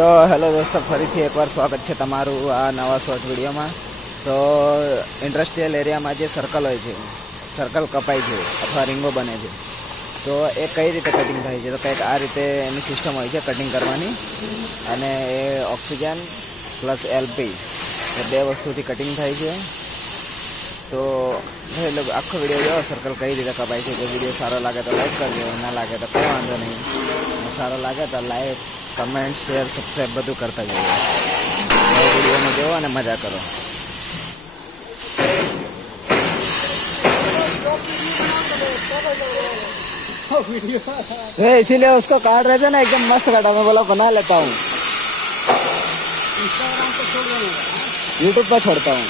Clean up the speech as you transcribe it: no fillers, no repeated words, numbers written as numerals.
તો હેલો દોસ્તો, ફરીથી એકવાર સ્વાગત છે તમારું આ નવા શોર્ટ વિડીયોમાં. તો ઇન્ડસ્ટ્રીયલ એરિયામાં જે સર્કલ હોય છે, સર્કલ કપાય છે અથવા રીંગો બને છે, તો એ કઈ રીતે કટિંગ થાય છે? તો કંઈક આ રીતે એની સિસ્ટમ હોય છે કટિંગ કરવાની, અને એ ઓક્સિજન પ્લસ એલપી એ બે વસ્તુથી કટિંગ થાય છે. તો આખો વિડીયો જોવો સર્કલ કઈ રીતે કપાય છે. જો વિડીયો સારો લાગે તો લાઈક કરજો, ના લાગે તો કંઈ વાંધો નહીં. સારો લાગે તો લાઈક, કમેન્ટ, શેર, સબસ્ક્રાઈબ બધું કરતા જઈએ. વિડીયોને જોવો અને મજા કરો. इसीलिए उसको काट रहे थे ना, एकदम मस्त काटा. मैं बोला बना लेता हूँ, यूट्यूब पर छोड़ता हूँ.